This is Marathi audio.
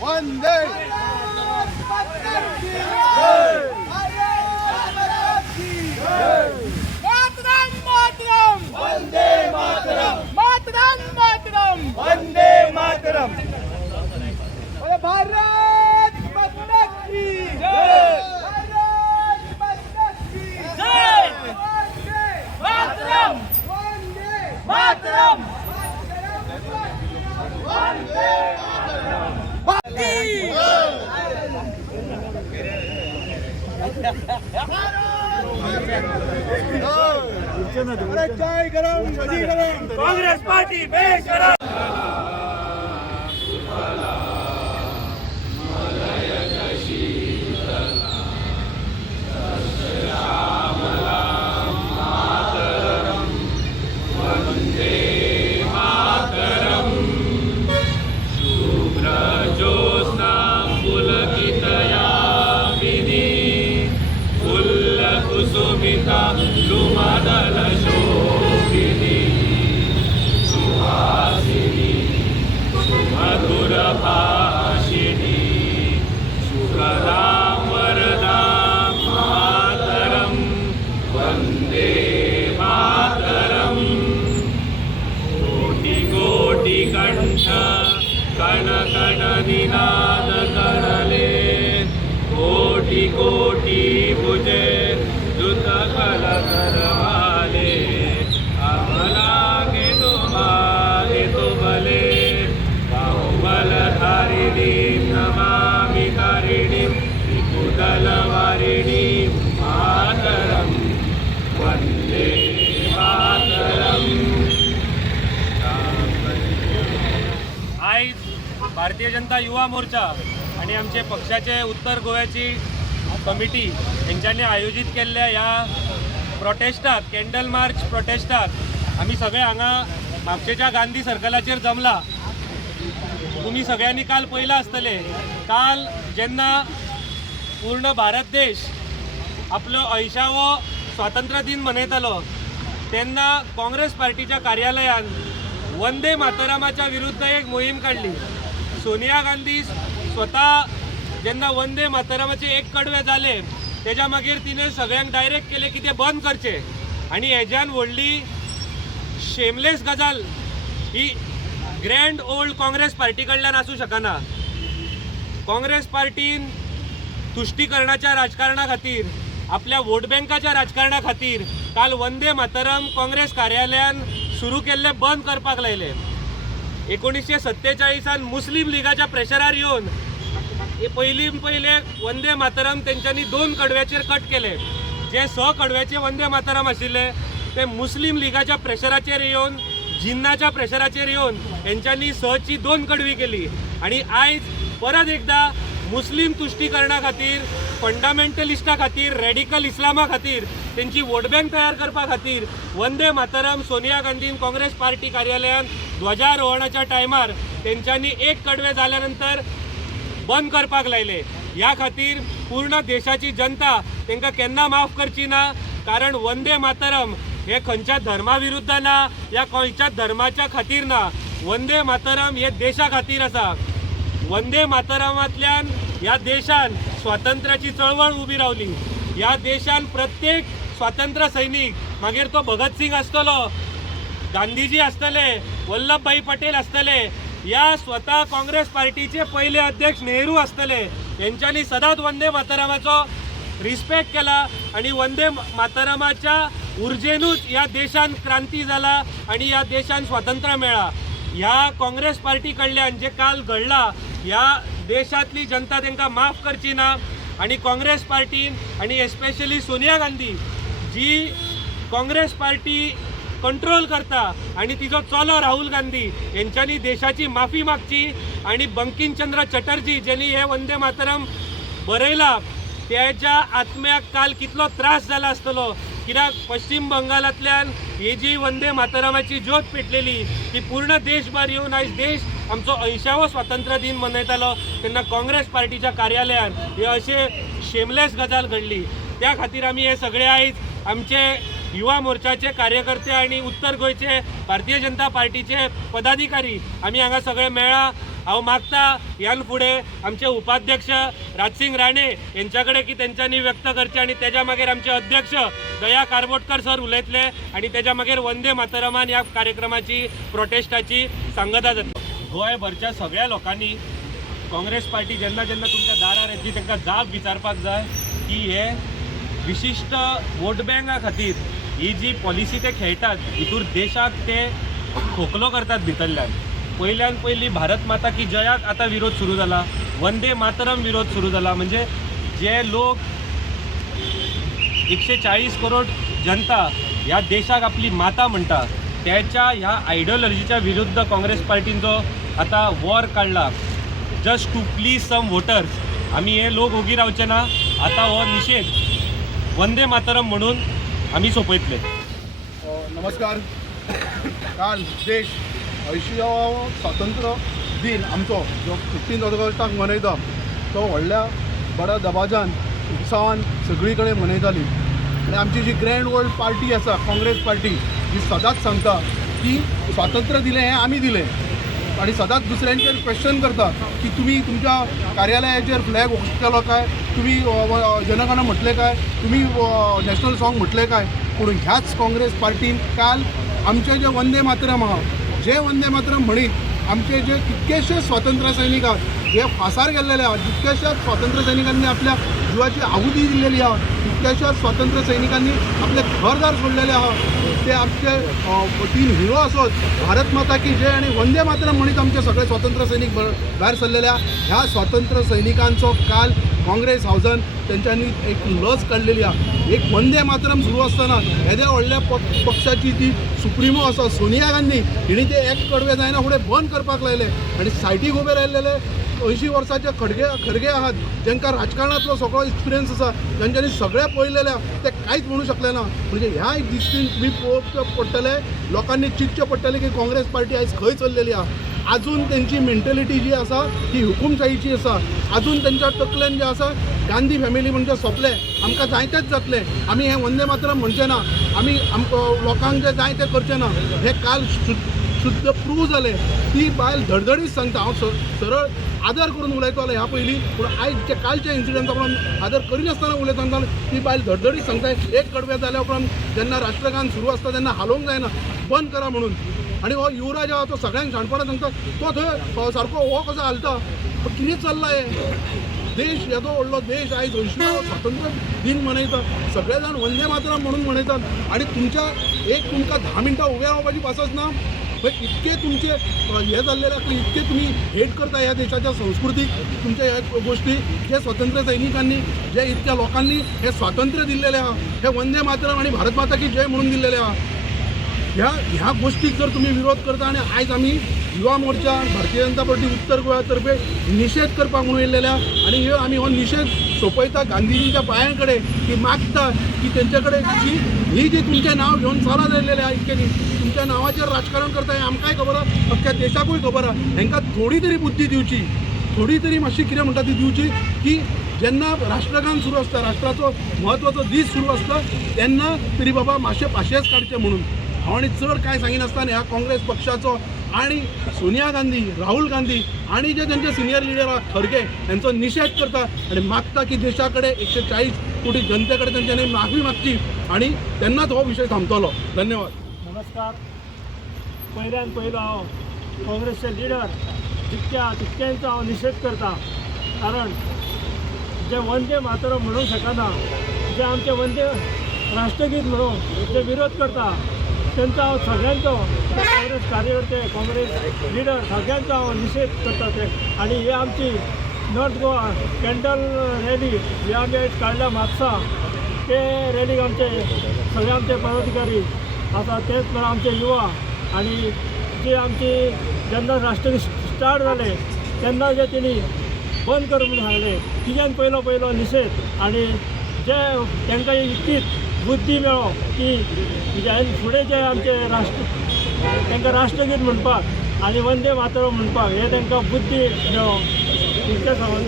वंदे मातरम मातरम वंदे मातरम मातरम मातरम वंदे मातरम भारत माता की जय भारत माता की जय वंदे मातरम वंदे मातरम वंदे जय गरम सजी गरम कांग्रेस पार्टी बेशरम कण कण निनाद करले कोटि कोटि भुजे द्रुत कल करवाले अमला के तो भले बाहुबल धारिणी नमामि हरिणी त्रिकुदल वारिणी मातरम वंदे मातरम। आज भारतीय जनता युवा मोर्चा आणि आमचे पक्षाचे उत्तर गोव्याची कमिटी यांच्यानी आयोजित केलेल्या या प्रोटेस्टाक कॅन्डल मार्च प्रोटेस्टाक आम्ही सगळे हांगा म्हापशेच्या गांधी सर्कलाचेर जमला। तुम्ही सगळ्यांनी काल पळयला आसतले, काल जेन्ना पूर्ण भारत देश आपलो 80वो स्वातंत्र्य दिन मनयतालो तेन्ना काँग्रेस पार्टीच्या कार्यालयान वंदे मातरमाच्या विरुद्ध एक मोहीम काढली। सोनिया गांधी स्वतः जेन्ना वंदे मातरमाचे एक कडवे झाले तेच्या मागीर तिने सगळ्यांक डायरेक्ट केले की ते बंद करचे आणि हेज्यान व्हडली शेमलेस गजाल ही ग्रँड ओल्ड काँग्रेस पार्टी कडल्यान आसूं शकना। काँग्रेस पार्टीन तुष्टीकरणाच्या राजकारणा खातीर आपल्या वोट बँकाच्या राजकारणा खातीर काल वंदे मातरम काँग्रेस कार्यालयान सुरू केल्ले बंद करपाक लायले। 1947 मुस्लिम लीगाच्या प्रेशरार येवन पहिले वंदे मातरम तेंच्यांनी 2 कडव्याचेर कट केले। जे 6 कडव्याचे वंदे मातरम आशिल्ले ते मुस्लिम लीगाच्या प्रेशराचेर येवन जिन्नाच्या प्रेशराचेर येवन हेंच्यांनी 6 ची 2 कडवी केली आणि आयज परत एकदा मुस्लिम तुष्टीकरणा खातीर फंडामेंटलिस्टा खातीर रॅडिकल इस्लामा खातीर तेंची वोट बँक तयार करपा खातीर वंदे मातरम सोनिया गांधीन काँग्रेस पार्टी कार्यालयान ध्वजारोहणाच्या टायमार तेंच्यांनी एक कडवे जाल्यानंतर बंद करपाक लायले। ह्या खातीर पूर्ण देशाची जनता तेंकां केन्ना माफ करची ना, कारण वंदे मातरम हे खंयच्या धर्मा विरुद्ध ना या खंयच्या धर्माच्या खातीर ना। वंदे मातरम हे देशा खातीर आसा। वंदे मातरमांतल्यान ह्या देशान स्वातंत्र्याची चळवळ उबी रावली। ह्या देशान प्रत्येक स्वातंत्र्य सैनीक, मागीर तो भगत सिंग आसतलो, गांधीजी आसतले, वल्लभभाई पटेल आसतले, या स्वतः काँग्रेस पार्टीचे पहिले अध्यक्ष नेहरू आसतले, यांच्यानी सदांच वंदे मातरमाचो रिस्पेक्ट केला आणि वंदे मातरमाच्या उर्जेनूच ह्या देशान क्रांती जाला आणि ह्या देशान स्वातंत्र्य मेळ्ळा। ह्या काँग्रेस पार्टी कडल्यान जे काल घडला ह्या देशातली जनता तेंकां माफ करची ना आणि काँग्रेस पार्टीन आणि especially Sonia Gandhi ji Congress party control करता आणि तिजो चलो राहुल गांधी यांच्यानी देशाची माफी मागची आणि बंकिमचंद्र चटर्जी ज्यांनी हे वंदे मातरम बरयला त्याच्या आत्म्याक काल कितलो त्रास जाला आसतलो, कित्याक पश्चिम बंगालांतल्यान ही जी वंदे मातरमाची ज्योत पेटलेली ती पूर्ण देशभर येवन आयज देश आमचो 80वो स्वातंत्र्य दिन मनयतालो तेन्ना काँग्रेस पार्टीच्या कार्यालयान हे अशे शेमलेस गजाल घडली। त्या खातीर आमी हे सगळे आयज आमचे युवा मोर्चाचे कार्यकर्ते आणि उत्तर गोयचे भारतीय जनता पार्टीचे पदाधिकारी आमी हांगा सगळे मेळ्ळा हांव मागता ह्यान फुडें आमचे उपाध्यक्ष राजसिंग राणे यांच्याकडे की त्यांच्यानी व्यक्त करचे आणि त्याच्या मागीर आमचे अध्यक्ष दया कारबोटकर सर उलयतले आणि त्याच्या मागीर वंदे मातरमान ह्या कार्यक्रमाची प्रोटेस्टाची सांगता जातली. गोंयभरच्या सगळ्या लोकांनी काँग्रेस पार्टी जेन्ना जेन्ना तुमच्या दारार येतली तांकां जाब विचारपाक जाय की हे विशिष्ट वोट बँका खातीर ही जी पॉलिसी ते खेळटात हितूर देशाक ते खोकलो करतात भितरल्यान. पयल्यान पयली भारत माता की जयाक आता विरोध सुरू जाला, वंदे मातरम विरोध सुरू जाला. म्हणजे जे लोक 140 करोड जनता ह्या देशाक आपली माता म्हणटा त्याच्या ह्या आयडियोलॉजीच्या विरुद्ध काँग्रेस पार्टींचो आता वॉर काढला just to please some voters. आम्ही हे लोक ओगी रावचे ना. आता हो निषेध वंदे मातरम म्हणून आम्ही सोपयतले. नमस्कार. काल देश 80वा स्वातंत्र्य दिन आमचो जो 15 ऑगस्टाक मनयता तो व्हडल्या बऱ्या दबाजान उत्सवान सगळी कडेन मनयताली. आनी आमची जी ग्रँड ओल्ड पार्टी आसा काँग्रेस पार्टी जी सदांच सांगता की स्वातंत्र्य दिलें हें आमी दिलें आणि सदांच दुसऱ्यांचेर क्वेश्चन करता की तुम्ही तुमच्या कार्यालयाचेर फ्लॅग होस्ट केलो काय, तुम्ही जनगण म्हटले काय, तुम्ही नॅशनल सॉंग म्हटले काय. पूण ह्याच काँग्रेस पार्टीन काल आमचे जे वंदे मातरम आहा जे वंदे मातरम म्हणीत आमचे जे कितकेशे स्वातंत्र्य सैनीक आहात जे फासार गेल्लेले आहात, कितकेशाच स्वातंत्र्य सैनिकांनी आपल्या जिवाची आहुती दिलेली आहा, कितक्याशाच स्वातंत्र्य सैनिकांनी आपले घरदार सोडलेले आहात. ते आमचे 3 हिरो असोत भारत माता की जय आणि वंदे मातरम म्हणीत आमचे सगळे स्वातंत्र्य सैनिक भायर सरलेल्या ह्या स्वातंत्र्य सैनिकांचो काल काँग्रेस हावजान तेंच्यांनी एक लस काडलेली आहा. एक वंदे मातरम सुरू असताना येद्या व्हडल्या पक्षाची जी सुप्रिमो आसा सोनिया गांधी हिणी ते एक कडवे जायना फुडें बंद करपाक लायले आणि सायटीक उबे राहिलेले 80 वर्साचे खडगे आहात ज्यांका राजकारणातलो सगळो एक्सपिरियन्स आसा तांच्यांनी सगळे पळयलेले ते कांयच म्हणू शकले ना. म्हणजे ह्या दिश्टीन तुम्ही पळोवचें पडटलें, लोकांनी चिंतचें पडटलें की काँग्रेस पार्टी आयज खंय चल्लेली आहा. अजून त्यांची मेंटेलिटी जी आसा ती हुकुमशाहीची आसा. अजून त्यांच्या तकलेन जे आसा गांधी फॅमिली म्हणजे सोंपले, आमकां जाय तेच जातलें. आमी हें वंदे मातरम म्हणचें ना, आमी लोकांक जे जाय तें करचें ना. हे काल शुद्ध प्रूव जालें. ती बायल धडधडीत सांगता. हांव सरळ आदर करून उलयतालो ह्या पयलीं, पूण आयज जे कालच्या इन्सिडंटा उपरांत आदर करिनासतना उलयतना ती बायल धडधडीत सांगता एक कडवे जाल्या उपरांत जेन्ना राष्ट्रगान सुरू आसता तेन्ना हालोवंक जायना, बंद करा म्हणून. आणि हो युवराज आहा तो सगळ्यांक शाणपणां सांगता, तो थंय सारको हो कसो हालता. कितें चल्लां हें? देश येदो व्हडलो देश आयज 80वा स्वातंत्र्य दिन मनयता, सगळे जाण वंदे मातरम म्हणून मनयतात आणि तुमकां 10 मिनटां उबे रावपाची पासच ना. इतके तुमचे हे जाल्लेले इतके तुम्ही हेट करता ह्या देशाच्या संस्कृतीक तुमच्या ह्या गोष्टी जे स्वातंत्र्य सैनिकांनी जे इतक्या लोकांनी हे स्वातंत्र्य दिलेले आहा, हे वंदे मातरम आणि भारत माता की जय म्हणून दिलेले आहा. ह्या गोष्टीक जर तुम्ही विरोध करता आणि आयज आम्ही युवा मोर्चा भारतीय जनता पार्टी उत्तर गोंया तर्फे निषेध करपाक म्हणून येयलेल्या आणि आम्ही हो निषेध सोपयता गांधीजींच्या पांयां कडेन की मागता की तेंचे कडेन ही जी तुमचें नांव घेवन चाला जाल्लेलें आहा इतके दीस तुमच्या नांवाचेर राजकारण करता हें आमकांय खबर आहा, अख्ख्या देशाकूय खबर आहा. हेंकां थोडी तरी बुद्धी दिवची, थोडी तरी मातशी कितें म्हणटा ती दिवची की जेन्ना राष्ट्रगान सुरू आसता, राष्ट्राचो म्हत्वाचो दीस सुरू आसता तेन्ना तरी बाबा मातशें पाशेंस काडचें म्हणून. हांव आनी चड कांय सांगिनासतना ह्या काँग्रेस पक्षाचो आणि सोनिया गांधी, राहुल गांधी आणि जे त्यांचे सिनियर लिडर आहात खरगे यांचा निषेध करता आणि मागता की देशाकडे 140 कोटी जनतेकडे त्यांच्यानी माफी मागची आणि त्यांनाच हो विषय थांबतलो. धन्यवाद. नमस्कार. पहिल्यान पयलो हांव काँग्रेसचे लिडर तितक्यांचो हांव निषेध करता. कारण जे वंदे मातरम म्हणूंक शकना, जे आमचे वंदे राष्ट्रगीत म्हणून जे विरोध करता त्यांचा हांव सगळ्यांचो काँग्रेस कार्यकर्ते, काँग्रेस लिडर सगळ्यांचो हांव निषेध करता ते. आणि हे आमची नॉर्थ गोवा कॅन्डल रॅली ही आमी आयज काडल्या म्हापसा. ते रॅलीक आमचे सगळे आमचे पदाधिकारी आसा, तेच बरोबर आमचे युवा आणि जे आमची जेन्ना राष्ट्रगीत स्टार्ट जाले तेन्ना जे तेणी बंद कर म्हणून सांगले तिच्यान पयलो निषेध. आणि जे तांकां इतकीच बुद्धी मेळो की फुडें जे आमचे तांकां राष्ट्रगीत म्हणपाक आणि वंदे मातरम म्हणपाक हे तांकां बुद्धी मेळो. इतकें सांगून